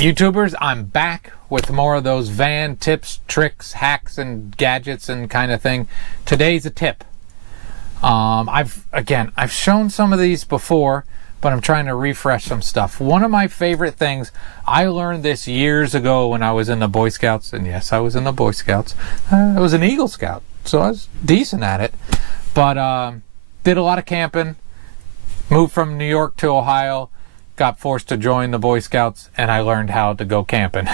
YouTubers, I'm back with more of those van tips, tricks, hacks, and gadgets and kind of thing. Today's a tip. I've shown some of these before, but I'm trying to refresh some stuff. One of my favorite things, I learned this years ago when I was in the Boy Scouts, and yes, I was in the Boy Scouts. I was an Eagle Scout, so I was decent at it, but did a lot of camping, moved from New York to Ohio, got forced to join the Boy Scouts, and I learned how to go camping.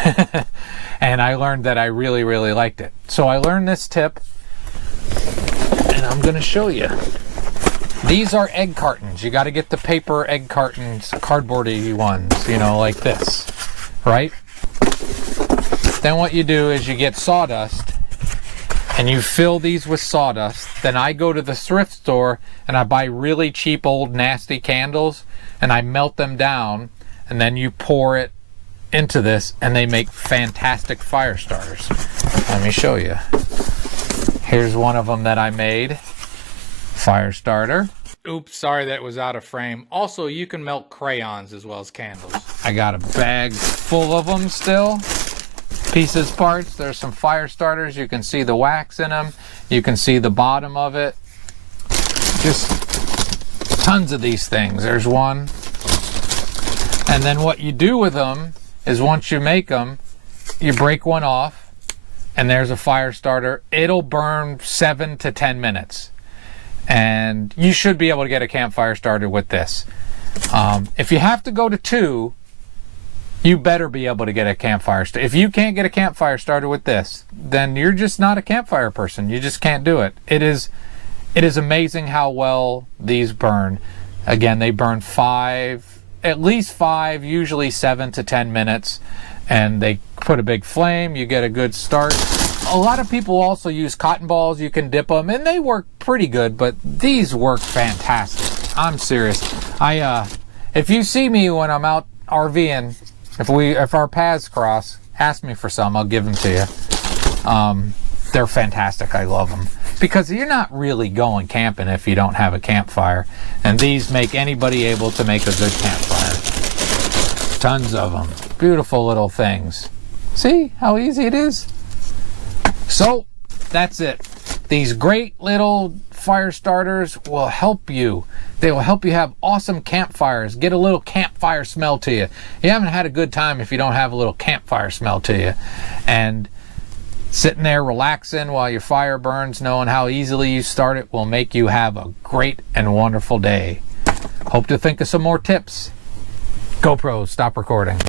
And I learned that I really, really liked it. So I learned this tip, and I'm going to show you. These are egg cartons. You got to get the paper egg cartons, cardboardy ones, you know, like this, right? Then what you do is you get sawdust, and you fill these with sawdust. Then I go to the thrift store, and I buy really cheap, old, nasty candles, and I melt them down, and then you pour it into this, and they make fantastic fire starters. Let me show you. Here's one of them that I made. Fire starter. Oops, sorry that was out of frame. Also, you can melt crayons as well as candles. I got a bag full of them still. Pieces, parts. There's some fire starters. You can see the wax in them. You can see the bottom of it. Just tons of these things. There's one. And then what you do with them is once you make them, you break one off, and there's a fire starter. It'll burn 7 to 10 minutes. And you should be able to get a campfire started with this. If you have to go to 2, you better be able to get a campfire started. If you can't get a campfire started with this, then you're just not a campfire person. You just can't do it. It is amazing how well these burn. Again, they burn at least 5, usually 7 to 10 minutes, and they put a big flame. You get a good start. A lot of people also use cotton balls. You can dip them, and they work pretty good, but these work fantastic. I'm serious. If you see me when I'm out RVing, if our paths cross, ask me for some. I'll give them to you. They're fantastic. I love them because you're not really going camping if you don't have a campfire, and these make anybody able to make a good campfire. Tons of them. Beautiful little things. See how easy it is? So that's it. These great little fire starters will help you. They will help you have awesome campfires. Get a little campfire smell to you. You haven't had a good time if you don't have a little campfire smell to you. And sitting there relaxing while your fire burns, knowing how easily you start it, will make you have a great and wonderful day. Hope to think of some more tips. GoPro, stop recording.